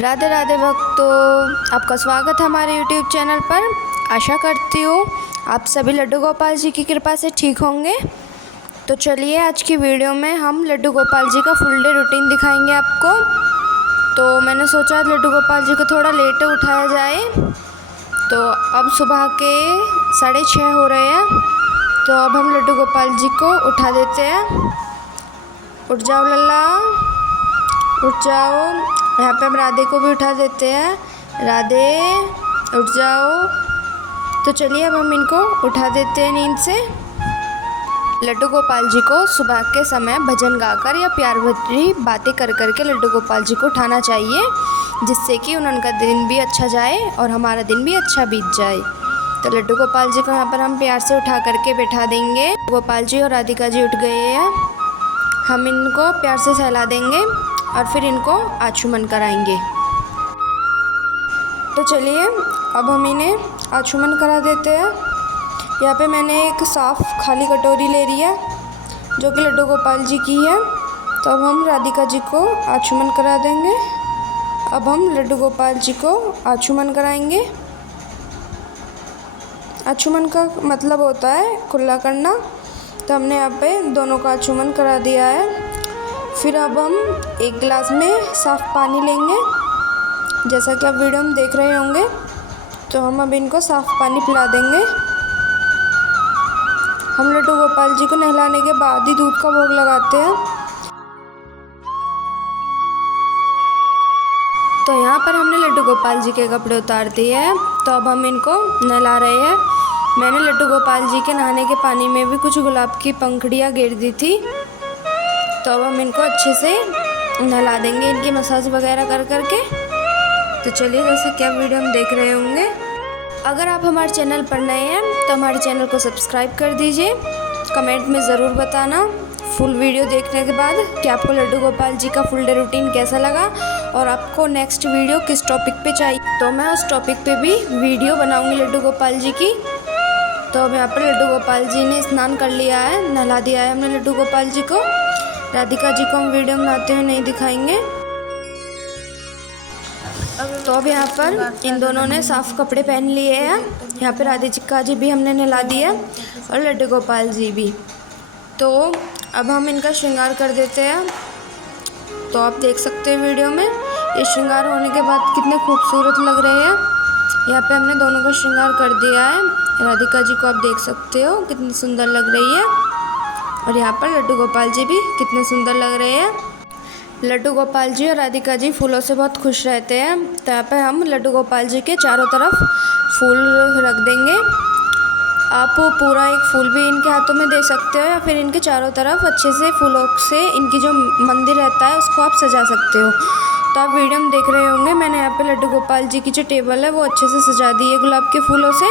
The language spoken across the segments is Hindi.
राधे राधे भक्तों, आपका स्वागत है हमारे YouTube चैनल पर। आशा करती हूँ आप सभी लड्डू गोपाल जी की कृपा से ठीक होंगे। तो चलिए आज की वीडियो में हम लड्डू गोपाल जी का फुल डे रूटीन दिखाएंगे आपको। तो मैंने सोचा लड्डू गोपाल जी को थोड़ा लेट उठाया जाए। तो अब सुबह के 6:30 हो रहे हैं। तो अब हम लड्डू गोपाल जी को उठा देते हैं। उठ जाओ लल्ला, उठ जाओ। यहाँ पे हम राधे को भी उठा देते हैं। राधे उठ जाओ। तो चलिए अब हम इनको उठा देते हैं नींद से। लड्डू गोपाल जी को सुबह के समय भजन गाकर या प्यार भरी बातें कर के लड्डू गोपाल जी को उठाना चाहिए, जिससे कि उनका दिन भी अच्छा जाए और हमारा दिन भी अच्छा बीत जाए। तो लड्डू गोपाल जी को यहाँ पर हम प्यार से उठा करके बैठा देंगे। गोपाल जी और राधिका जी उठ गए हैं। हम इनको प्यार से सहला देंगे और फिर इनको आचुमन कराएंगे। तो चलिए अब हम इन्हें आचुमन करा देते हैं। यहाँ पे मैंने एक साफ़ खाली कटोरी ले रही है जो कि लड्डू गोपाल जी की है। तो अब हम राधिका जी को आचुमन करा देंगे। अब हम लड्डू गोपाल जी को आचुमन कराएंगे। आचुमन का मतलब होता है कुल्ला करना। तो हमने यहाँ पे दोनों का आचुमन करा दिया है। फिर अब हम एक गिलास में साफ़ पानी लेंगे, जैसा कि आप वीडियो में देख रहे होंगे। तो हम अब इनको साफ़ पानी पिला देंगे। हम लड्डू गोपाल जी को नहलाने के बाद ही दूध का भोग लगाते हैं। तो यहाँ पर हमने लड्डू गोपाल जी के कपड़े उतार दिए हैं। तो अब हम इनको नहला रहे हैं। मैंने लड्डू गोपाल जी के नहाने के पानी में भी कुछ गुलाब की पंखुड़ियाँ गिर दी थी। तो अब हम इनको अच्छे से नहला देंगे, इनकी मसाज वगैरह कर करके। तो चलिए जैसे कि आप वीडियो में देख रहे होंगे। अगर आप हमारे चैनल पर नए हैं तो हमारे चैनल को सब्सक्राइब कर दीजिए। कमेंट में ज़रूर बताना फुल वीडियो देखने के बाद कि आपको लड्डू गोपाल जी का फुल डे रूटीन कैसा लगा और आपको नेक्स्ट वीडियो किस टॉपिक पे चाहिए। तो मैं उस टॉपिक पे भी वीडियो बनाऊँगी लड्डू गोपाल जी की। तो अब यहाँ पर लड्डू गोपाल जी ने स्नान कर लिया है, नहला दिया है हमने लड्डू गोपाल जी को। राधिका जी को हम वीडियो बनाते हुए नहीं दिखाएंगे। तो अब यहाँ पर इन दोनों ने साफ़ कपड़े पहन लिए हैं। यहाँ पर राधिका जी भी हमने नहला दिया और लड्डू गोपाल जी भी। तो अब हम इनका श्रृंगार कर देते हैं। तो आप देख सकते हैं वीडियो में ये श्रृंगार होने के बाद कितने खूबसूरत लग रहे हैं। यहाँ पे हमने दोनों का श्रृंगार कर दिया है। राधिका जी को आप देख सकते हो कितनी सुंदर लग रही है और यहाँ पर लड्डू गोपाल जी भी कितने सुंदर लग रहे हैं। लड्डू गोपाल जी और राधिका जी फूलों से बहुत खुश रहते हैं। तो यहाँ पर हम लड्डू गोपाल जी के चारों तरफ फूल रख देंगे। आप पूरा एक फूल भी इनके हाथों में दे सकते हो या फिर इनके चारों तरफ अच्छे से फूलों से इनकी जो मंदिर रहता है उसको आप सजा सकते हो। तो आप वीडियो में देख रहे होंगे मैंने यहाँ पे लड्डू गोपाल जी की जो टेबल है वो अच्छे से सजा दी है गुलाब के फूलों से।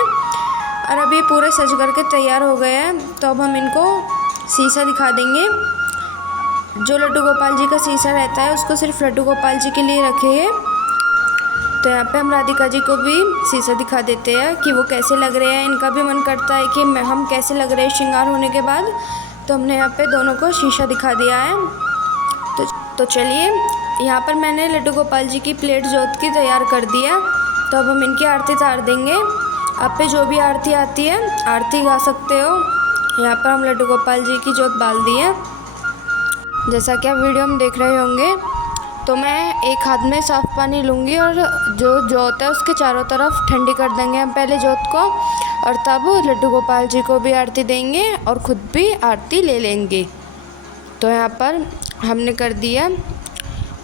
और अब ये पूरे सज करके तैयार हो गए हैं। तो अब हम इनको शीशा दिखा देंगे। जो लड्डू गोपाल जी का शीशा रहता है उसको सिर्फ लड्डू गोपाल जी के लिए रखे हैं। तो यहाँ पे हम राधिका जी को भी शीशा दिखा देते हैं कि वो कैसे लग रहे हैं। इनका भी मन करता है कि हम कैसे लग रहे हैं श्रृंगार होने के बाद। तो हमने यहाँ पे दोनों को शीशा दिखा दिया है। तो चलिए यहाँ पर मैंने लड्डू गोपाल जी की प्लेट जोत की तैयार कर दिया। तो अब हम इनकी आरती उतार देंगे। आप पे जो भी आरती आती है आरती गा सकते हो। यहाँ पर हम लड्डू गोपाल जी की जोत बाल दी है, जैसा कि आप वीडियो में देख रहे होंगे। तो मैं एक हाथ में साफ़ पानी लूँगी और जो जोत है उसके चारों तरफ ठंडी कर देंगे हम पहले जोत को, और तब लड्डू गोपाल जी को भी आरती देंगे और ख़ुद भी आरती ले लेंगे। तो यहाँ पर हमने कर दिया।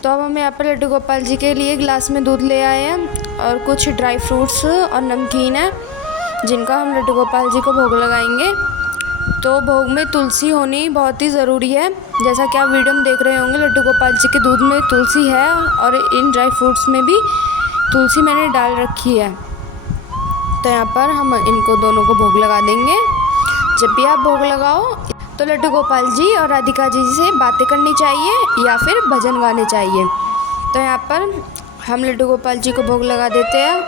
तो अब हम यहाँ पर लड्डू गोपाल जी के लिए गिलास में दूध ले आए हैं और कुछ ड्राई फ्रूट्स और नमकीन है जिनका हम लड्डू गोपाल जी को भोग लगाएंगे। तो भोग में तुलसी होनी बहुत ही ज़रूरी है, जैसा कि आप वीडियो में देख रहे होंगे। लड्डू गोपाल जी के दूध में तुलसी है और इन ड्राई फ्रूट्स में भी तुलसी मैंने डाल रखी है। तो यहाँ पर हम इनको दोनों को भोग लगा देंगे। जब भी आप भोग लगाओ तो लड्डू गोपाल जी और राधिका जी से बातें करनी चाहिए या फिर भजन गाने चाहिए। तो यहाँ पर हम लड्डू गोपाल जी को भोग लगा देते हैं।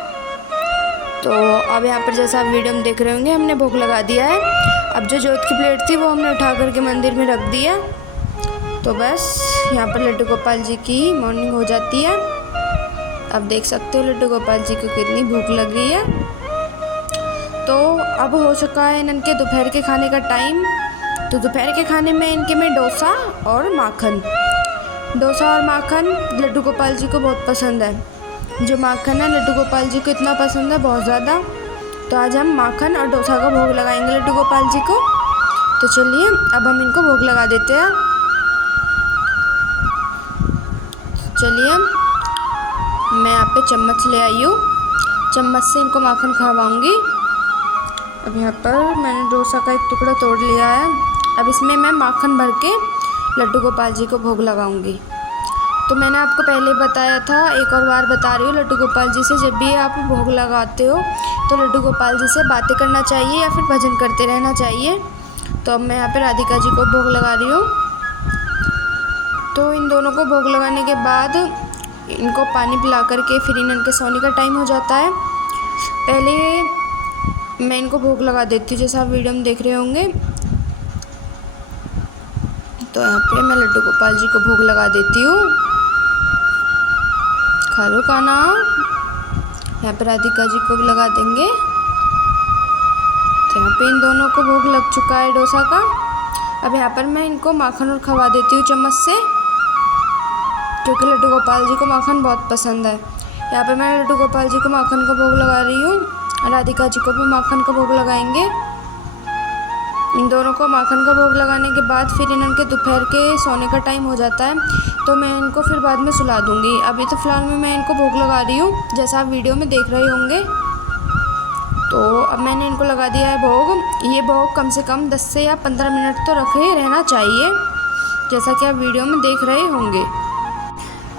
तो अब यहाँ पर जैसा आप वीडियो में देख रहे होंगे हमने भोग लगा दिया है। अब जो जोत की प्लेट थी वो हमने उठा करके मंदिर में रख दिया। तो बस यहाँ पर लड्डू गोपाल जी की मॉर्निंग हो जाती है। अब देख सकते हो लड्डू गोपाल जी को कितनी भूख लग रही है। तो अब हो चुका है इनके दोपहर के खाने का टाइम। तो दोपहर के खाने में इनके में डोसा और माखन लड्डू गोपाल जी को बहुत पसंद है। जो माखन है लड्डू गोपाल जी को इतना पसंद है, बहुत ज़्यादा। तो आज हम माखन और डोसा का भोग लगाएंगे लड्डू गोपाल जी को। तो चलिए अब हम इनको भोग लगा देते हैं। चलिए मैं यहाँ पे चम्मच ले आई हूँ, चम्मच से इनको माखन खवाऊँगी। अब यहाँ पर मैंने डोसा का एक टुकड़ा तोड़ लिया है। अब इसमें मैं माखन भर के लड्डू गोपाल जी को भोग लगाऊंगी। तो मैंने आपको पहले बताया था, एक और बार बता रही हूँ, लड्डू गोपाल जी से जब भी आप भोग लगाते हो तो लड्डू गोपाल जी से बातें करना चाहिए या फिर भजन करते रहना चाहिए। तो अब मैं यहाँ पे राधिका जी को भोग लगा रही हूँ। तो इन दोनों को भोग लगाने के बाद इनको पानी पिला करके फिर इनके सोने का टाइम हो जाता है। पहले मैं इनको भोग लगा देती हूँ, जैसा आप वीडियो में देख रहे होंगे। तो यहाँ पे मैं लड्डू गोपाल जी को भोग लगा देती हूँ। खा लो खाना। यहाँ पे राधिका जी को भी लगा देंगे। तो यहाँ पे इन दोनों को भोग लग चुका है डोसा का। अब यहाँ पर मैं इनको माखन और खवा देती हूँ चम्मच से, क्योंकि लड्डू गोपाल जी को माखन बहुत पसंद है। यहाँ पे मैं लड्डू गोपाल जी को माखन का भोग लगा रही हूँ। राधिका जी को भी माखन का भोग लगाएंगे। इन दोनों को माखन का भोग लगाने के बाद फिर इनके दोपहर के सोने का टाइम हो जाता है। तो मैं इनको फिर बाद में सुला दूँगी। अभी तो फ़िलहाल में मैं इनको भोग लगा रही हूँ, जैसा आप वीडियो में देख रहे होंगे। तो अब मैंने इनको लगा दिया है भोग। ये भोग कम से कम 10 से या 15 मिनट तो रखे रहना चाहिए, जैसा कि आप वीडियो में देख रहे होंगे।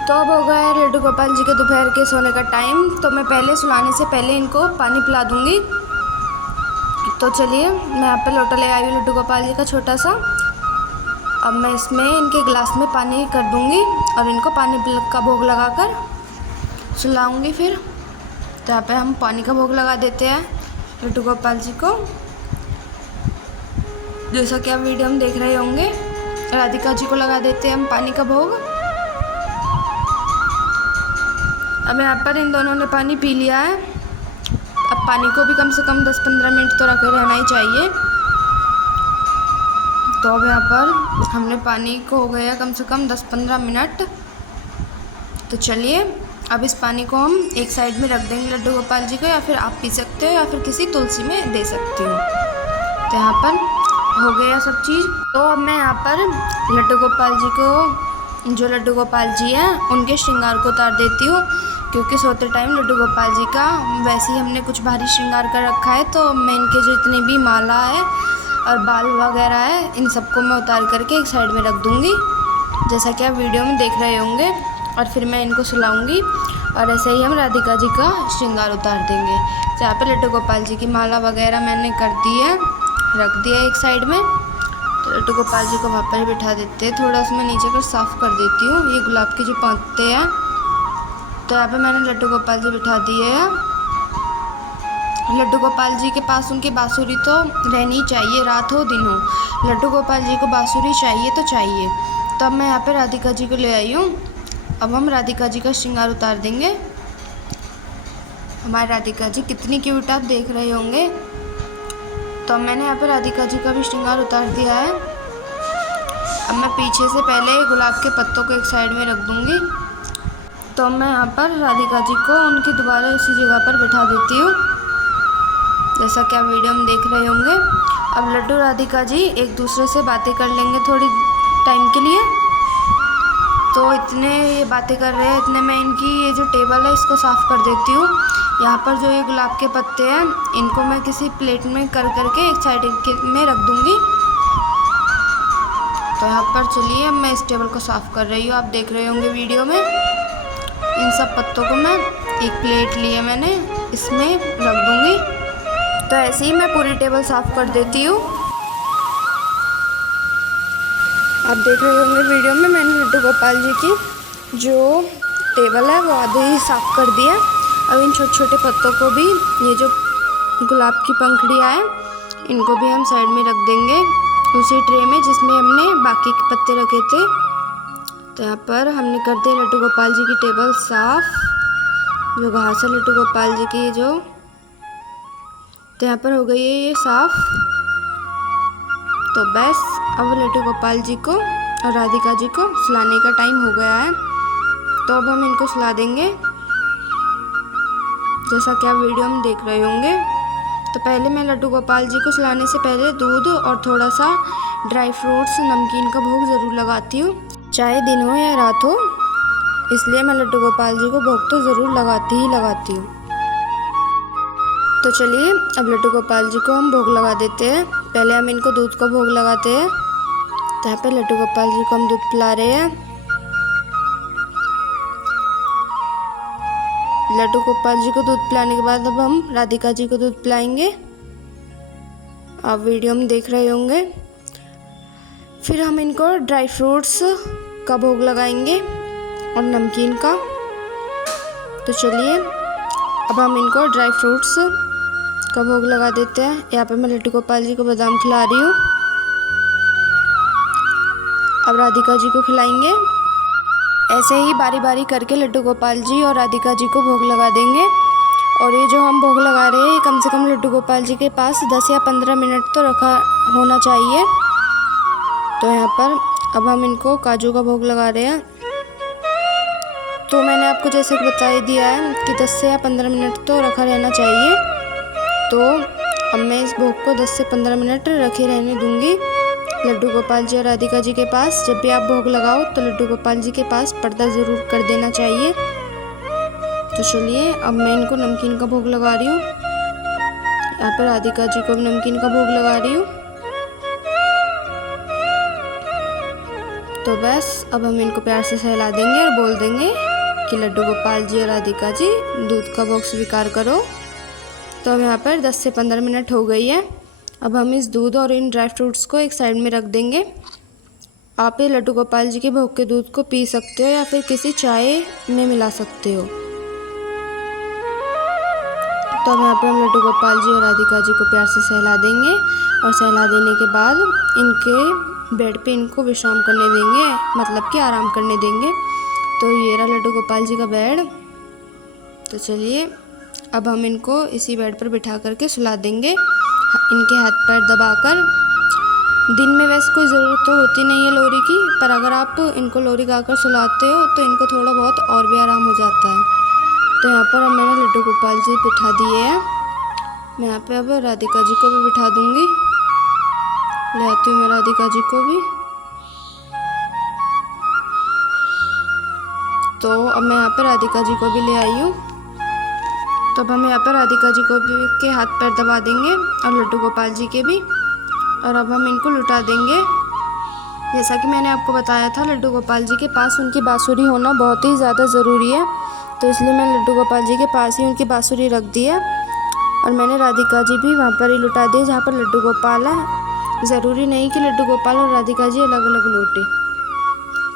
तो अब हो गया है लड्डू गोपाल जी के दोपहर के सोने का टाइम। तो मैं पहले सुलाने से पहले इनको पानी पिला दूँगी। तो चलिए मैं यहाँ पे लोटा ले आई हूँ लड्डू गोपाल जी का छोटा सा। अब मैं इसमें इनके गिलास में पानी कर दूँगी और इनको पानी का भोग लगाकर सुलाऊँगी फिर। तो यहाँ पे हम पानी का भोग लगा देते हैं लड्डू गोपाल जी को, जैसा कि आप वीडियो में देख रहे होंगे। राधिका जी को लगा देते हैं हम पानी का भोग। अब यहाँ पर इन दोनों ने पानी पी लिया है। अब पानी को भी कम से कम 10-15 मिनट तो रखे रहना ही चाहिए। तो अब यहाँ पर हमने पानी को हो गया कम से कम 10-15 मिनट। तो चलिए अब इस पानी को हम एक साइड में रख देंगे लड्डू गोपाल जी को, या फिर आप पी सकते हो या फिर किसी तुलसी में दे सकते हो। तो यहाँ पर हो गया सब चीज़। तो अब मैं यहाँ पर लड्डू गोपाल जी को, जो लड्डू गोपाल जी हैं उनके श्रृंगार को उतार देती हूँ, क्योंकि सोते टाइम लड्डू गोपाल जी का वैसे ही हमने कुछ भारी श्रृंगार कर रखा है। तो मैं इनके जितनी भी माला है और बाल वगैरह है, इन सबको मैं उतार करके एक साइड में रख दूँगी, जैसा कि आप वीडियो में देख रहे होंगे। और फिर मैं इनको सुलाऊँगी और ऐसे ही हम राधिका जी का श्रृंगार उतार देंगे। जहाँ पे लड्डू गोपाल जी की माला वगैरह मैंने कर दी है, रख दिया एक साइड में। तो लड्डू गोपाल जी को वहाँ पर ही बिठा देते हैं। थोड़ा उसमें नीचे कर साफ़ कर देती हूँ, ये गुलाब के जो पत्ते हैं। तो यहाँ पे मैंने लड्डू गोपाल जी बिठा दिए हैं। लड्डू गोपाल जी के पास उनकी बाँसुरी तो रहनी चाहिए, रात हो दिन हो, लड्डू गोपाल जी को बाँसुरी चाहिए तो चाहिए। तो अब मैं यहाँ पे राधिका जी को ले आई हूँ। अब हम राधिका जी का श्रृंगार उतार देंगे। हमारी राधिका जी कितनी क्यूट आप देख रहे होंगे। तो मैंने यहाँ पे राधिका जी का भी श्रृंगार उतार दिया है। अब मैं पीछे से पहले गुलाब के पत्तों को एक साइड में रख दूँगी। तो मैं यहाँ पर राधिका जी को उनकी दोबारा उसी जगह पर बिठा देती हूँ, जैसा कि आप वीडियो में देख रहे होंगे। अब लड्डू राधिका जी एक दूसरे से बातें कर लेंगे थोड़ी टाइम के लिए। तो इतने ये बातें कर रहे हैं, इतने मैं इनकी ये जो टेबल है इसको साफ़ कर देती हूँ। यहाँ पर जो ये गुलाब के पत्ते हैं इनको मैं किसी प्लेट में कर करके एक साइड में रख दूँगी। तो यहाँ पर चलिए अब मैं इस टेबल को साफ़ कर रही हूँ, आप देख रहे होंगे वीडियो में। इन सब पत्तों को मैं एक प्लेट लिए मैंने, इसमें रख दूँगी। तो ऐसे ही मैं पूरी टेबल साफ़ कर देती हूँ। आप देख रहे होंगे वीडियो में मैंने लड्डू गोपाल जी की जो टेबल है वो आधे ही साफ़ कर दिया। अब इन छोटे छोटे पत्तों को भी, ये जो गुलाब की पंखुड़ियाँ हैं, इनको भी हम साइड में रख देंगे उसी ट्रे में जिसमें हमने बाकी के पत्ते रखे थे। तो यहाँ पर हमने कर दिया लड्डू गोपाल जी की टेबल साफ़। जो घास है लड्डू गोपाल जी की जो, तो यहाँ पर हो गई है ये साफ। तो बस अब लड्डू गोपाल जी को और राधिका जी को सुलाने का टाइम हो गया है। तो अब हम इनको सुला देंगे, जैसा कि आप वीडियो में देख रहे होंगे। तो पहले मैं लड्डू गोपाल जी को सुलाने से पहले दूध और थोड़ा सा ड्राई फ्रूट्स नमकीन का भोग ज़रूर लगाती हूँ, चाहे दिन हो या रात हो। इसलिए मैं लड्डू गोपाल जी को भोग तो ज़रूर लगाती हूँ। तो चलिए अब लड्डू गोपाल जी को हम भोग लगा देते हैं। पहले हम इनको दूध का भोग लगाते हैं। तो यहाँ पे लड्डू गोपाल जी को हम दूध पिला रहे हैं। लड्डू गोपाल जी को दूध पिलाने के बाद अब हम राधिका जी को दूध पिलाएंगे, आप वीडियो में देख रहे होंगे। फिर हम इनको ड्राई फ्रूट्स का भोग लगाएंगे और नमकीन का। तो चलिए अब हम इनको ड्राई फ्रूट्स का भोग लगा देते हैं। यहाँ पे मैं लड्डू गोपाल जी को बादाम खिला रही हूँ, अब राधिका जी को खिलाएंगे। ऐसे ही बारी बारी करके लड्डू गोपाल जी और राधिका जी को भोग लगा देंगे। और ये जो हम भोग लगा रहे हैं ये कम से कम लड्डू गोपाल जी के पास 10 या 15 मिनट तो रखा होना चाहिए। तो यहाँ पर अब हम इनको काजू का भोग लगा रहे हैं। तो मैंने आपको जैसे बता ही दिया है कि 10 से या 15 मिनट तो रखा रहना चाहिए। तो अब मैं इस भोग को 10 से 15 मिनट रखे रहने दूंगी लड्डू गोपाल जी और राधिका जी के पास। जब भी आप भोग लगाओ तो लड्डू गोपाल जी के पास पर्दा ज़रूर कर देना चाहिए। तो चलिए अब मैं इनको नमकीन का भोग लगा रही हूँ। यहाँ पर राधिका जी को भी नमकीन का भोग लगा रही हूँ। तो बस अब हम इनको प्यार से सहला देंगे और बोल देंगे कि लड्डू गोपाल जी और राधिका जी दूध का भोग स्वीकार करो। तो अब यहाँ पर 10 से 15 मिनट हो गई है। अब हम इस दूध और इन ड्राई फ्रूट्स को एक साइड में रख देंगे। आप ये लड्डू गोपाल जी के भोग के दूध को पी सकते हो या फिर किसी चाय में मिला सकते हो। तो अब यहाँ पर हम लड्डू गोपाल जी और राधिका जी को प्यार से सहला देंगे और सहला देने के बाद इनके बेड पे इनको विश्राम करने देंगे, मतलब कि आराम करने देंगे। तो ये रहा लड्डू गोपाल जी का बेड। तो चलिए अब हम इनको इसी बेड पर बिठा करके सुला देंगे, इनके हाथ पैर दबाकर। दिन में वैसे कोई ज़रूरत तो होती नहीं है लोरी की, पर अगर आप इनको लोरी गाकर सुलाते हो तो इनको थोड़ा बहुत और भी आराम हो जाता है। तो यहाँ पर अब मैंने लड्डू गोपाल जी बिठा दिए हैं। मैं यहाँ पे अब राधिका जी को भी बिठा दूँगी। ले आती हूँ मैं राधिका जी को भी। तो अब मैं यहाँ पर राधिका जी को भी ले आई हूँ। तो अब हम यहाँ पर राधिका जी को भी के हाथ पैर दबा देंगे और लड्डू गोपाल जी के भी, और अब हम इनको लुटा देंगे। जैसा कि मैंने आपको बताया था लड्डू गोपाल जी के पास उनकी बांसुरी होना बहुत ही ज़्यादा ज़रूरी है। तो इसलिए मैं लड्डू गोपाल जी के पास ही उनकी बांसुरी रख दी है और मैंने राधिका जी भी वहाँ पर ही लुटा दी जहाँ पर लड्डू गोपाल है। ज़रूरी नहीं कि लड्डू गोपाल और राधिका जी अलग अलग लौटे।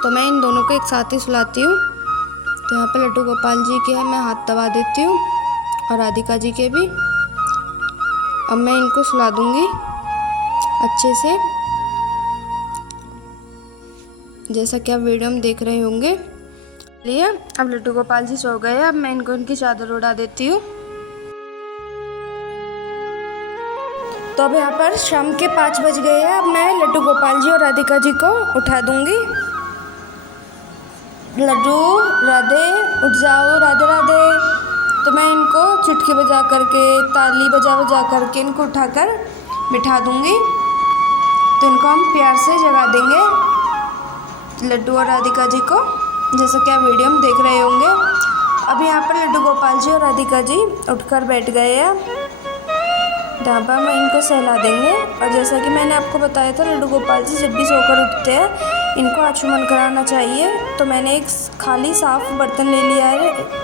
तो मैं इन दोनों को एक साथ ही सुलाती हूँ। तो यहाँ पर लड्डू गोपाल जी के मैं हाथ दबा देती हूँ और राधिका जी के भी। अब मैं इनको सुला दूँगी अच्छे से, जैसा कि आप वीडियो में देख रहे होंगे। चलिए अब लड्डू गोपाल जी सो गए। अब मैं इनको इनकी चादर उड़ा देती हूँ। तो अब यहाँ पर शाम के 5 बज गए हैं। अब मैं लड्डू गोपाल जी और राधिका जी को उठा दूँगी। लड्डू राधे उठ जाओ, राधे राधे। तो मैं इनको चुटकी बजा करके, ताली बजा करके इनको उठाकर बिठा दूँगी। तो इनको हम प्यार से जगा देंगे लड्डू और राधिका जी को, जैसा कि आप वीडियो में देख रहे होंगे। अब यहाँ पर लड्डू गोपाल जी और राधिका जी उठकर बैठ गए हैं। ढाबा में इनको सहला देंगे। और जैसा कि मैंने आपको बताया था लड्डू गोपाल जी जब भी सोकर उठते हैं इनको आचमन कराना चाहिए। तो मैंने एक खाली साफ़ बर्तन ले लिया है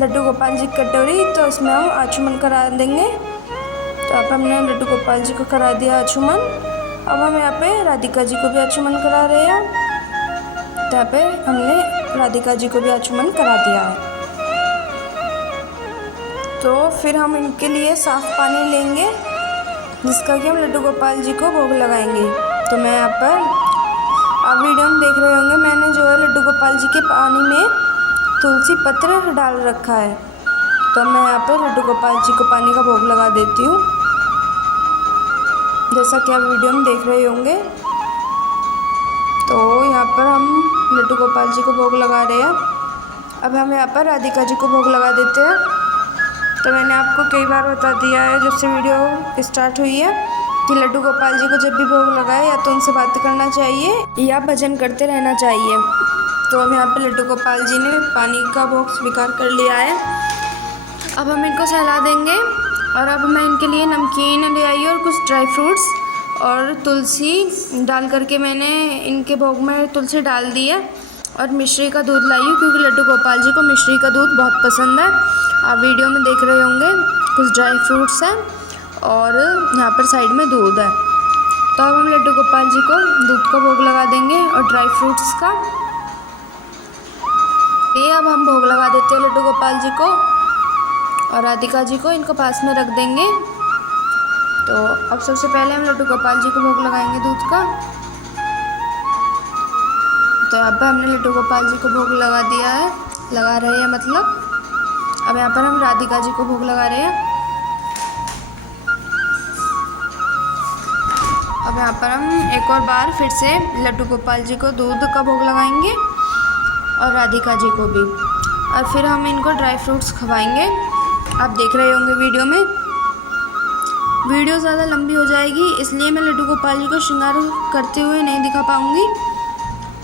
लड्डू गोपाल जी की कटोरी, तो इसमें हम आचमन करा देंगे। तो अब हमने लड्डू गोपाल जी को करा दिया आचमन। अब हम यहाँ पे राधिका जी को भी आचमन करा रहे हैं। तो यहाँ पे हमने राधिका जी को भी आचमन करा दिया है। तो फिर हम इनके लिए साफ़ पानी लेंगे जिसका कि हम लड्डू गोपाल जी को भोग लगाएंगे। तो मैं यहाँ पर, आप वीडियो में देख रहे होंगे, मैंने जो है लड्डू गोपाल जी के पानी में तुलसी पत्र डाल रखा है। तो मैं यहाँ पर लड्डू गोपाल जी को पानी का भोग लगा देती हूँ, जैसा कि आप वीडियो में देख रहे होंगे। तो यहाँ पर हम लड्डू गोपाल जी को भोग लगा रहे हैं। अब हम यहाँ पर राधिका जी को भोग लगा देते हैं। तो मैंने आपको कई बार बता दिया है जब से वीडियो स्टार्ट हुई है कि लड्डू गोपाल जी को जब भी भोग लगाए या तो उनसे बात करना चाहिए या भजन करते रहना चाहिए। तो अब यहाँ पर लड्डू गोपाल जी ने पानी का भोग स्वीकार कर लिया है। अब हम इनको सहला देंगे और अब मैं इनके लिए नमकीन ले आई और कुछ ड्राई फ्रूट्स और तुलसी डाल करके मैंने इनके भोग में तुलसी डाल दी है और मिश्री का दूध लाई हूँ, क्योंकि लड्डू गोपाल जी को मिश्री का दूध बहुत पसंद है। आप वीडियो में देख रहे होंगे कुछ ड्राई फ्रूट्स हैं और यहाँ पर साइड में दूध है। तो अब हम लड्डू गोपाल जी को दूध का भोग लगा देंगे और ड्राई फ्रूट्स का। ये अब हम भोग लगा देते हैं लड्डू गोपाल जी को और राधिका जी को, इनको पास में रख देंगे। तो अब सबसे पहले हम लड्डू गोपाल जी को भोग लगाएंगे दूध का। तो अब हमने लड्डू गोपाल जी को भोग लगा दिया है, लगा रहे हैं मतलब। अब यहाँ पर हम राधिका जी को भोग लगा रहे हैं। अब यहाँ पर हम एक और बार फिर से लड्डू गोपाल जी को दूध का भोग लगाएंगे और राधिका जी को भी, और फिर हम इनको ड्राई फ्रूट्स खवाएंगे। आप देख रहे होंगे वीडियो में। वीडियो ज़्यादा लंबी हो जाएगी, इसलिए मैं लड्डू गोपाल जी को श्रृंगार करते हुए नहीं दिखा पाऊँगी,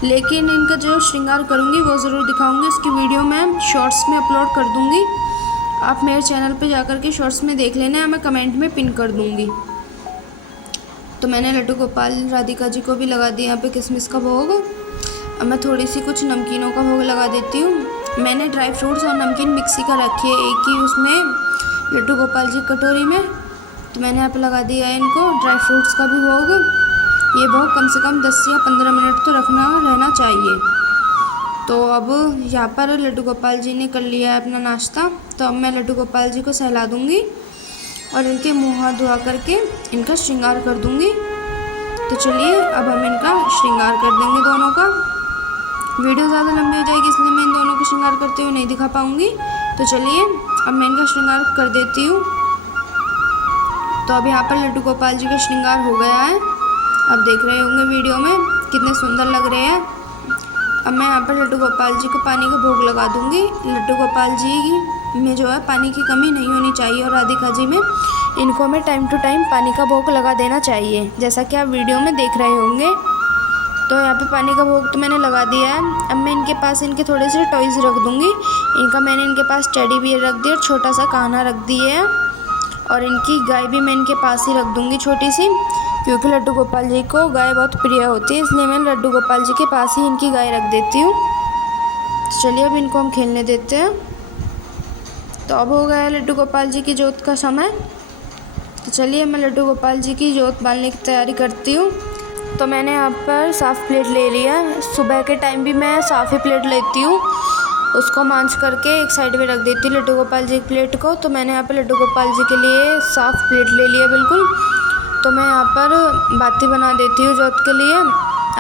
लेकिन इनका जो श्रृंगार करूँगी वो ज़रूर दिखाऊँगी। इसकी वीडियो मैं शॉर्ट्स में अपलोड कर दूँगी। आप मेरे चैनल पे जाकर के शॉर्ट्स में देख लेना, मैं कमेंट में पिन कर दूँगी। तो मैंने लड्डू गोपाल राधिका जी को भी लगा दिया यहाँ पे किशमिश का भोग। अब मैं थोड़ी सी कुछ नमकीनों का भोग लगा देती हूँ। मैंने ड्राई फ्रूट्स और नमकीन मिक्सी का रखी है एक ही उसमें लड्डू गोपाल जी कटोरी में। तो मैंने यहाँ पे लगा दिया है इनको ड्राई फ्रूट्स का भी भोग। ये भोग कम से कम 10 या 15 मिनट तो रहना चाहिए। तो अब यहाँ पर लड्डू गोपाल जी ने कर लिया है अपना नाश्ता। तो अब मैं लड्डू गोपाल जी को सहला दूँगी और इनके मुँह हाथ धुआ करके इनका श्रृंगार कर दूँगी। तो चलिए अब हम इनका श्रृंगार कर देंगे दोनों का। वीडियो ज़्यादा लंबी हो जाएगी, इसलिए मैं इन दोनों को श्रृंगार करते हुए नहीं दिखा पाऊँगी। तो चलिए अब मैं इनका श्रृंगार कर देती हूँ। तो अब यहाँ पर लड्डू गोपाल जी का श्रृंगार हो गया है। आप देख रहे होंगे वीडियो में कितने सुंदर लग रहे हैं। अब मैं यहाँ पर लड्डू गोपाल जी को पानी का भोग लगा दूँगी। लड्डू गोपाल जी में जो है पानी की कमी नहीं होनी चाहिए और राधिका जी में इनको हमें टाइम टू टाइम पानी का भोग लगा देना चाहिए, जैसा कि आप वीडियो में देख रहे होंगे। तो यहाँ पे पानी का भोग तो मैंने लगा दिया है। अब मैं इनके पास इनके थोड़े से टॉयज़ रख दूँगी। मैंने इनके पास टेडी बियर रख दिया और छोटा सा कान्हा रख दिए है, और इनकी गाय भी मैं इनके पास ही रख दूँगी छोटी सी, क्योंकि लड्डू गोपाल जी को गाय बहुत प्रिय होती है, इसलिए मैं लड्डू गोपाल जी के पास ही इनकी गाय रख देती हूँ। तो चलिए अब इनको हम खेलने देते हैं। तो अब हो गया है लड्डू गोपाल जी की जोत का समय। तो चलिए मैं लड्डू गोपाल जी की जोत बांधने की तैयारी करती हूँ। तो मैंने यहाँ पर साफ़ प्लेट ले लिया। सुबह के टाइम भी मैं साफ़ ही प्लेट लेती हूँ, उसको मांझ करके एक साइड में रख देती हूँ लड्डू गोपाल जी की प्लेट को। तो मैंने यहाँ पर लड्डू गोपाल जी के लिए साफ़ प्लेट ले लिया बिल्कुल। तो मैं यहाँ पर बाती बना देती हूँ जोत के लिए,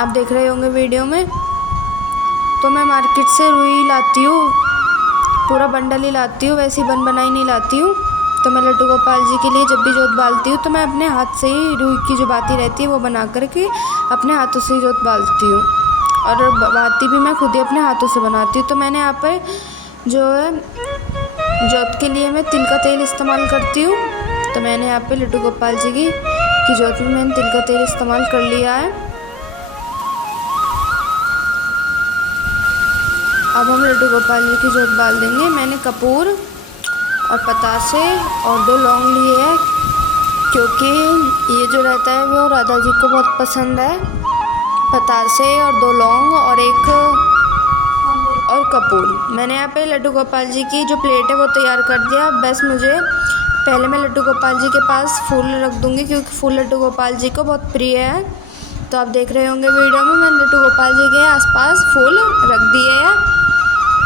आप देख रहे होंगे वीडियो में। तो मैं मार्केट से रुई लाती हूँ, पूरा बंडल ही लाती हूँ, वैसी बन बनाई नहीं लाती हूँ। तो मैं लड्डू गोपाल जी के लिए जब भी जोत बालती हूँ तो मैं अपने हाथ से ही रुई की जो बाती रहती है वो बना करके अपने हाथों से ही जोत बालती हूँ, और बाती भी मैं खुद ही अपने हाथों से बनाती हूँ। तो मैंने यहाँ पर जो है जोत के लिए मैं तिल का तेल इस्तेमाल करती हूँ। तो मैंने यहाँ पे लड्डू गोपाल जी की जोत में मैंने तिल का तेल इस्तेमाल कर लिया है। अब हम लड्डू गोपाल जी की जोत बाल देंगे। मैंने कपूर और पतासे और 2 लौंग लिए हैं, क्योंकि ये जो रहता है वो राधा जी को बहुत पसंद है। पतासे और 2 लौंग और एक और कपूर। मैंने यहाँ पे लड्डू गोपाल जी की जो प्लेट है वो तैयार कर दिया। बस मुझे पहले मैं लड्डू गोपाल जी के पास फूल रख दूँगी, क्योंकि फूल लड्डू गोपाल जी को बहुत प्रिय है। तो आप देख रहे होंगे वीडियो में मैंने लड्डू गोपाल जी के आसपास फूल रख दिए हैं।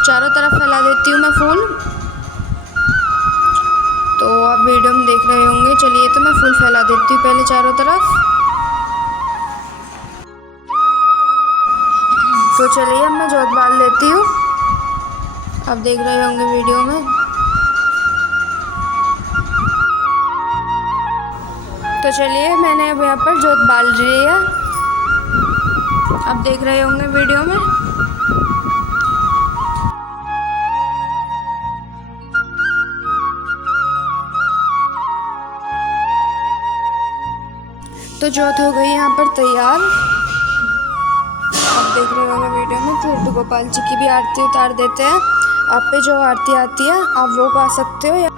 चारों तरफ फैला देती हूँ मैं फूल। तो आप वीडियो में देख रहे होंगे। चलिए तो मैं फूल फैला देती हूँ पहले चारों तरफ। तो चलिए अब मैं जोत बाल लेती हूँ। आप देख रहे होंगे वीडियो में। चलिए मैंने अब यहाँ पर जोत बाल रही है, आप देख रहे होंगे वीडियो में। तो जोत हो गई यहाँ पर तैयार, आप देख रहे होंगे वीडियो में। तो लड्डू गोपाल जी की भी आरती उतार देते हैं। आप पे जो आरती आती है आप वो गा सकते हो।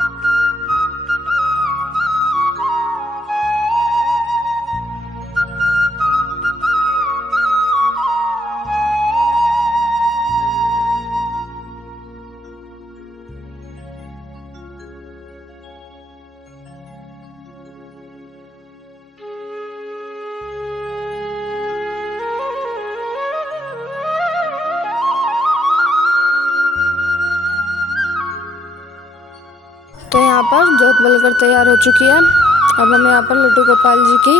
तो यहाँ पर जोत बलकर तैयार हो चुकी है। अब हम यहाँ पर लड्डू गोपाल जी की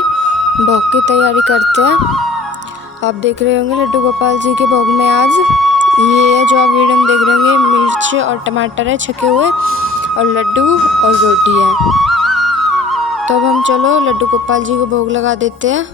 भोग की तैयारी करते हैं। आप देख रहे होंगे लड्डू गोपाल जी के भोग में आज ये है जो आप वीडियो में देख रहे होंगे, मिर्च और टमाटर है छके हुए, और लड्डू और रोटी है। तो अब हम चलो लड्डू गोपाल जी को भोग लगा देते हैं।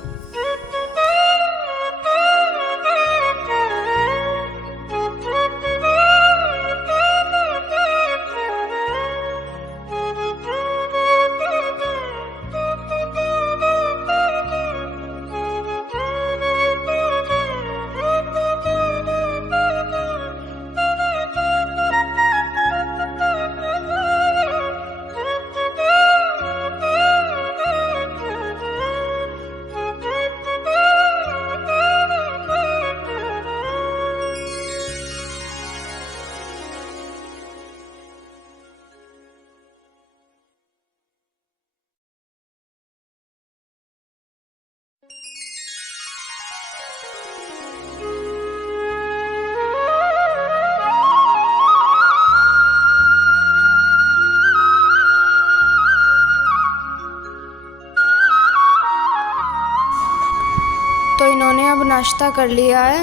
तो इन्होंने अब नाश्ता कर लिया है।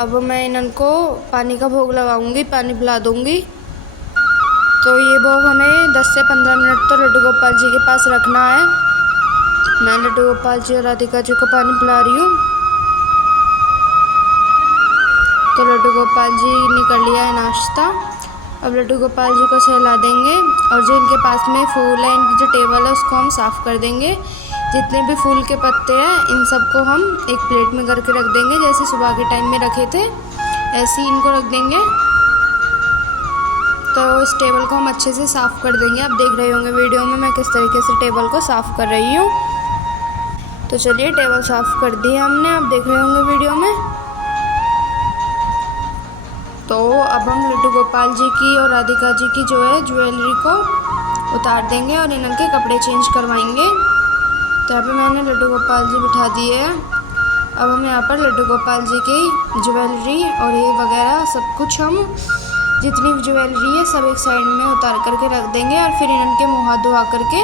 अब मैं इनको पानी का भोग लगाऊंगी, पानी पिला दूंगी। तो ये भोग हमें 10 से 15 मिनट तो लड्डू गोपाल जी के पास रखना है। मैं लड्डू गोपाल जी और राधिका जी को पानी पिला रही हूँ। तो लड्डू गोपाल जी ने कर लिया है नाश्ता। अब लड्डू गोपाल जी को सहला देंगे, और जो इनके पास में फूल है, इनकी जो टेबल है उसको हम साफ़ कर देंगे। जितने भी फूल के पत्ते हैं इन सबको हम एक प्लेट में करके रख देंगे, जैसे सुबह के टाइम में रखे थे ऐसे ही इनको रख देंगे। तो इस टेबल को हम अच्छे से साफ़ कर देंगे। आप देख रहे होंगे वीडियो में मैं किस तरीके से टेबल को साफ़ कर रही हूँ। तो चलिए टेबल साफ़ कर दी है हमने, आप देख रहे होंगे वीडियो में। तो अब हम लड्डू गोपाल जी की और राधिका जी की जो है ज्वेलरी को उतार देंगे और इनके कपड़े चेंज करवाएंगे। तो यहाँ पे मैंने लड्डू गोपाल जी बिठा दिए हैं। अब हम यहाँ पर लड्डू गोपाल जी की ज्वेलरी और ये वगैरह सब कुछ हम जितनी भी ज्वेलरी है सब एक साइड में उतार करके रख देंगे, और फिर इनके मुँह हाथ धुआ करके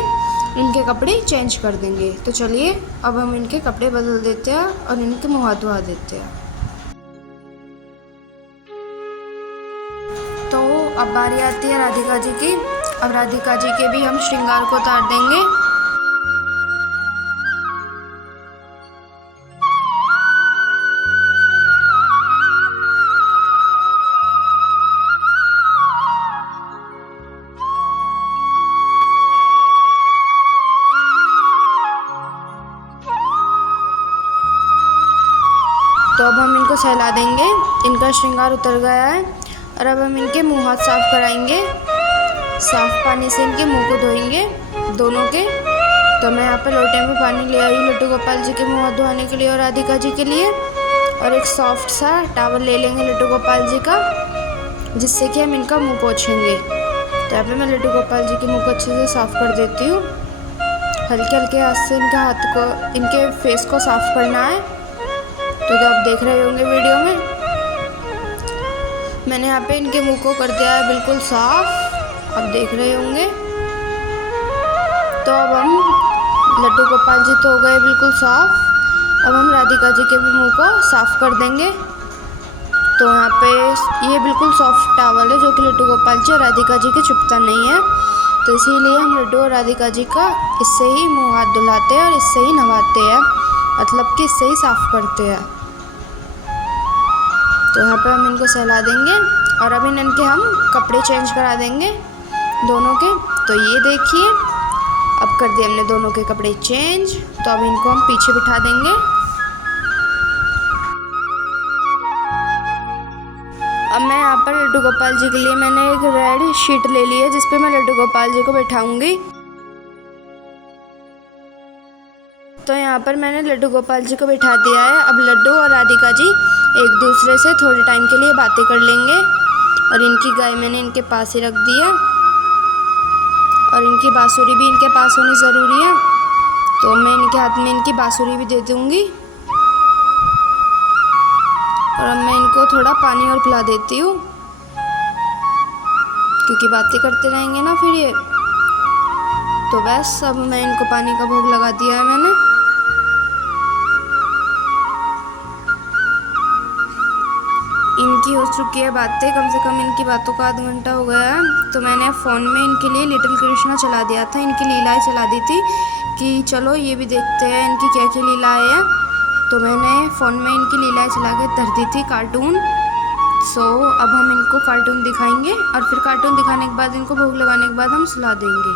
इनके कपड़े चेंज कर देंगे। तो चलिए अब हम इनके कपड़े बदल देते हैं और इनके मुँह हाथ धुआ देते हैं। तो अब बारी आती है राधिका जी की। अब राधिका जी के भी हम श्रृंगार को उतार देंगे। तो अब हम इनको सहला देंगे, इनका श्रृंगार उतर गया है। और अब हम इनके मुंह हाथ साफ़ कराएंगे, साफ़ पानी से इनके मुंह को धोएंगे दोनों के। तो मैं यहाँ पर लोटे में पानी ले आई लड्डू गोपाल जी के मुंह हाथ धोने के लिए और राधिका जी के लिए। और एक सॉफ्ट सा टॉवल ले लेंगे लड्डू गोपाल जी का, जिससे कि हम इनका मुँह पोंछेंगे। तो यहाँ पर मैं लड्डू गोपाल जी के मुँह को अच्छे से साफ़ कर देती हूँ। हल्के हल्के हाथ से इनका हाथ को, इनके फेस को साफ़ करना है। तो आप देख रहे होंगे वीडियो में मैंने यहाँ पे इनके मुंह को कर दिया है बिल्कुल साफ, आप देख रहे होंगे। तो अब हम लड्डू गोपाल जी तो हो गए बिल्कुल साफ। अब हम राधिका जी के भी मुंह को साफ़ कर देंगे। तो यहाँ पे ये बिल्कुल सॉफ्ट टॉवल है जो कि लड्डू गोपाल जी और राधिका जी के चुभता नहीं है। तो इसीलिए हम लड्डू और राधिका जी का इससे ही मुँह हाथ धुलाते हैं और इससे ही नहवाते हैं, मतलब कि इससे ही साफ़ करते हैं। तो यहाँ पे हम इनको सहला देंगे और अभी इनके हम कपड़े चेंज करा देंगे दोनों के। तो ये देखिए, अब कर दिए हमने दोनों के कपड़े चेंज। तो अब इनको हम पीछे बिठा देंगे। अब मैं यहाँ पर लड्डू गोपाल जी के लिए मैंने एक रेड शीट ले ली है जिस पे मैं लड्डू गोपाल जी को बैठाऊंगी। तो यहाँ पर मैंने लड्डू गोपाल जी को बैठा दिया है। अब लड्डू और राधिका जी एक दूसरे से थोड़े टाइम के लिए बातें कर लेंगे। और इनकी गाय मैंने इनके पास ही रख दी है और इनकी बांसुरी भी इनके पास होनी ज़रूरी है। तो मैं इनके हाथ में इनकी बांसुरी भी दे दूँगी और अब मैं इनको थोड़ा पानी और पिला देती हूँ, क्योंकि बातें करते रहेंगे ना फिर ये। तो बस अब मैं इनको पानी का भोग लगा दिया है मैंने। इनकी हो चुकी है बातें, कम से कम इनकी बातों का आधा घंटा हो गया है। तो मैंने फ़ोन में इनके लिए लिटिल कृष्णा चला दिया था, इनकी लीलाएँ चला दी थी कि चलो ये भी देखते हैं इनकी क्या क्या लीलाएँ हैं। तो मैंने फ़ोन में इनकी लीलाएँ चला के धर दी थी कार्टून। अब हम इनको कार्टून दिखाएंगे और फिर कार्टून दिखाने के बाद इनको भोग लगाने के बाद हम सुला देंगे।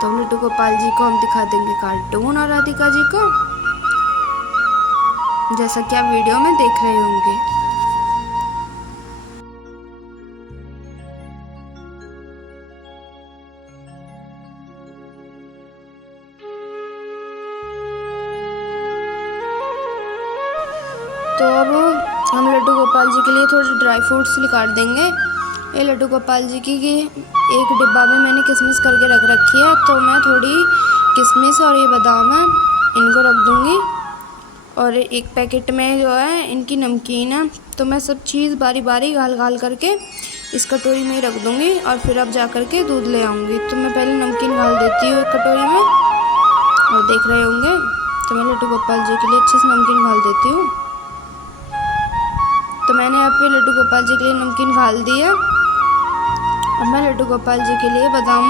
तो लड्डू गोपाल जी को हम दिखा देंगे कार्टून और राधिका जी को, जैसा कि आप वीडियो में देख रहे होंगे। तो अब हम लड्डू गोपाल जी के लिए थोड़े ड्राई फ्रूट्स निकाल देंगे। ये लड्डू गोपाल जी की एक डिब्बा में मैंने किशमिश करके रख रखी है। तो मैं थोड़ी किशमिश और ये बादाम है इनको रख दूँगी। और एक पैकेट में जो है इनकी नमकीन है। तो मैं सब चीज़ बारी बारी घाल करके इस कटोरी में ही रख दूँगी और फिर अब जा कर के दूध ले आऊँगी। तो मैं पहले नमकीन घाल देती हूँ एक कटोरी में, और देख रहे होंगे। तो मैं लड्डू गोपाल जी के लिए अच्छे से नमकीन घाल देती हूँ। तो मैंने यहाँ पे लड्डू गोपाल जी के लिए नमकीन घाल दी है। अब मैं लड्डू गोपाल जी के लिए बादाम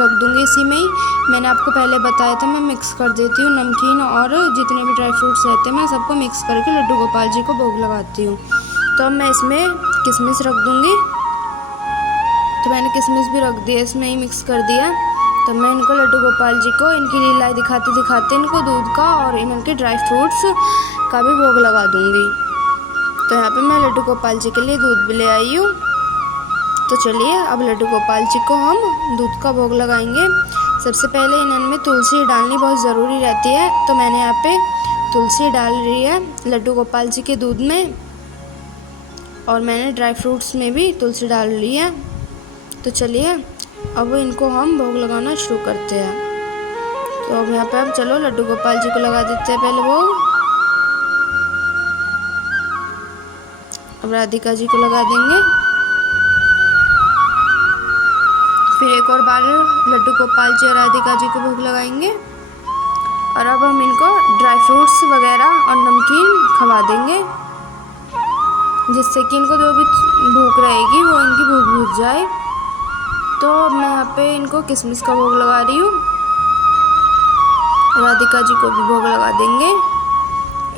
रख दूँगी इसी में ही। मैंने आपको पहले बताया था मैं मिक्स कर देती हूँ नमकीन और जितने भी ड्राई फ्रूट्स रहते हैं मैं सबको मिक्स करके लड्डू गोपाल जी को भोग लगाती हूँ। तो अब मैं इसमें किशमिश रख दूँगी। तो मैंने किशमिश भी रख दिया, इसमें ही मिक्स कर दिया। तो मैं इनको लड्डू गोपाल जी को इनकी लीलाएँ दिखाते दिखाते इनको दूध का और इनके ड्राई फ्रूट्स का भी भोग लगा दूँगी। तो यहाँ पे मैं लड्डू गोपाल जी के लिए दूध भी ले आई हूँ। तो चलिए अब लड्डू गोपाल जी को हम दूध का भोग लगाएंगे। सबसे पहले इनमें तुलसी डालनी बहुत ज़रूरी रहती है। तो मैंने यहाँ पे तुलसी डाल रही है लड्डू गोपाल जी के दूध में, और मैंने ड्राई फ्रूट्स में भी तुलसी डाल ली है। तो चलिए अब इनको हम भोग लगाना शुरू करते हैं। तो अब यहाँ पे अब चलो लड्डू गोपाल जी को लगा देते हैं पहले भोग। अब राधिका जी को लगा देंगे, फिर एक और बार लड्डू गोपाल जी और राधिका जी को भोग लगाएंगे। और अब हम इनको ड्राई फ्रूट्स वगैरह और नमकीन खवा देंगे, जिससे कि इनको जो भी भूख रहेगी वो इनकी भूख बुझ जाए। तो मैं यहाँ पे इनको किशमिश का भोग लगा रही हूँ, राधिका जी को भी भोग लगा देंगे।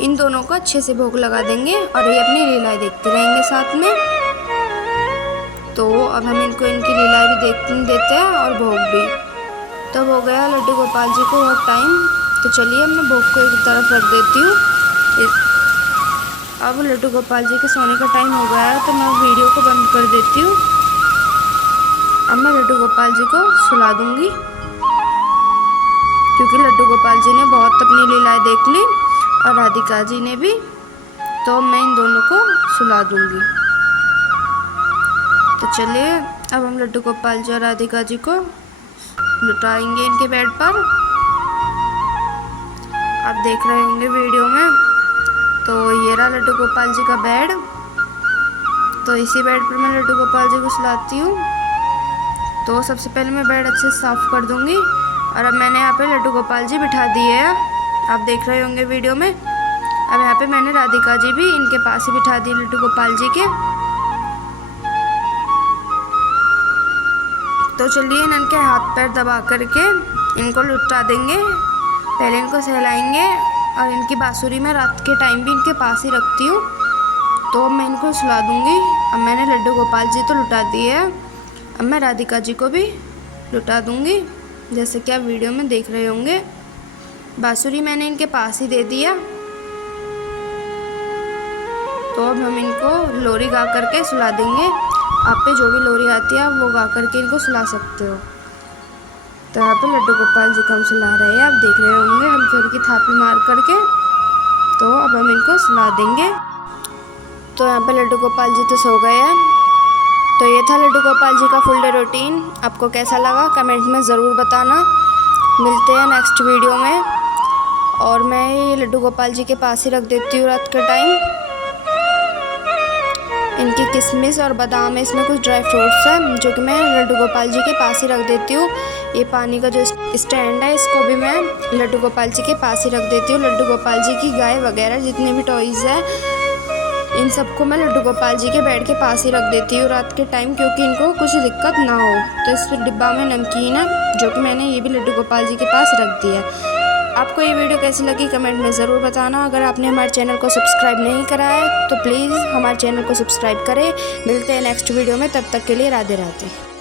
इन दोनों को अच्छे से भोग लगा देंगे और ये अपनी लीलाएँ देखते रहेंगे साथ में। तो अब हम इनको इनकी लीलाएँ भी देते हैं और भोग भी। तब हो गया लड्डू गोपाल जी को बहुत टाइम। तो चलिए मैं भोग को एक तरफ रख देती हूँ। अब लड्डू गोपाल जी के सोने का टाइम हो गया है, तो मैं वीडियो को बंद कर देती हूँ। अब मैं लड्डू गोपाल जी को सुला दूँगी, क्योंकि लड्डू गोपाल जी ने बहुत अपनी लीलाएँ देख ली और राधिका जी ने भी। तो मैं इन दोनों को सुला दूँगी। तो चलिए अब हम लड्डू गोपाल जी और राधिका जी को लुटाएंगे इनके बेड पर। आप देख रहे होंगे वीडियो में। तो ये रहा लड्डू गोपाल जी का बेड। तो इसी बेड पर मैं लड्डू गोपाल जी को सुलाती हूँ। तो सबसे पहले मैं बेड अच्छे से साफ़ कर दूँगी। और अब मैंने यहाँ पे लड्डू गोपाल जी बिठा दिए हैं, आप देख रहे होंगे वीडियो में। अब यहाँ पे मैंने राधिका जी भी इनके पास ही बिठा दी लड्डू गोपाल जी के। तो चलिए इनके हाथ पैर दबा करके इनको लुटा देंगे। पहले इनको सहलाएंगे और इनकी बांसुरी मैं रात के टाइम भी इनके पास ही रखती हूँ। तो अब मैं इनको सुला दूँगी। अब मैंने लड्डू गोपाल जी तो लुटा दिए है, अब मैं राधिका जी को भी लुटा दूँगी। जैसे कि आप वीडियो में देख रहे होंगे, बांसुरी मैंने इनके पास ही दे दिया। तो अब हम इनको लोरी गा करके सुला देंगे। आप पे जो भी लोरी आती है आप वो गा करके इनको सुला सकते हो। तो यहाँ पे लड्डू गोपाल जी को हम सुला रहे हैं, आप देख रहे होंगे हम फिर की थापी मार करके। तो अब हम इनको सुला देंगे। तो यहाँ पे लड्डू गोपाल जी तो सो गए हैं। तो ये था लड्डू गोपाल जी का फुल डे रूटीन। आपको कैसा लगा कमेंट में ज़रूर बताना। मिलते हैं नेक्स्ट वीडियो में। और मैं ये लड्डू गोपाल जी के पास ही रख देती हूँ रात के टाइम। इनकी किशमिश और बादाम है, इसमें कुछ ड्राई फ्रूट्स हैं जो कि मैं लड्डू गोपाल जी के पास ही रख देती हूँ। ये पानी का जो स्टैंड है इसको भी मैं लड्डू गोपाल जी के पास ही रख देती हूँ। लड्डू गोपाल जी की गाय वगैरह जितने भी टॉयज़ हैं इन सबको मैं लड्डू गोपाल जी के बेड के पास ही रख देती हूँ रात के टाइम, क्योंकि इनको कुछ दिक्कत ना हो। तो इस डिब्बा में नमकीन है जो कि मैंने ये भी लड्डू गोपाल जी के पास रख दिया। आपको ये वीडियो कैसी लगी कमेंट में ज़रूर बताना। अगर आपने हमारे चैनल को सब्सक्राइब नहीं करा है तो प्लीज़ हमारे चैनल को सब्सक्राइब करें। मिलते हैं नेक्स्ट वीडियो में, तब तक के लिए राधे राधे।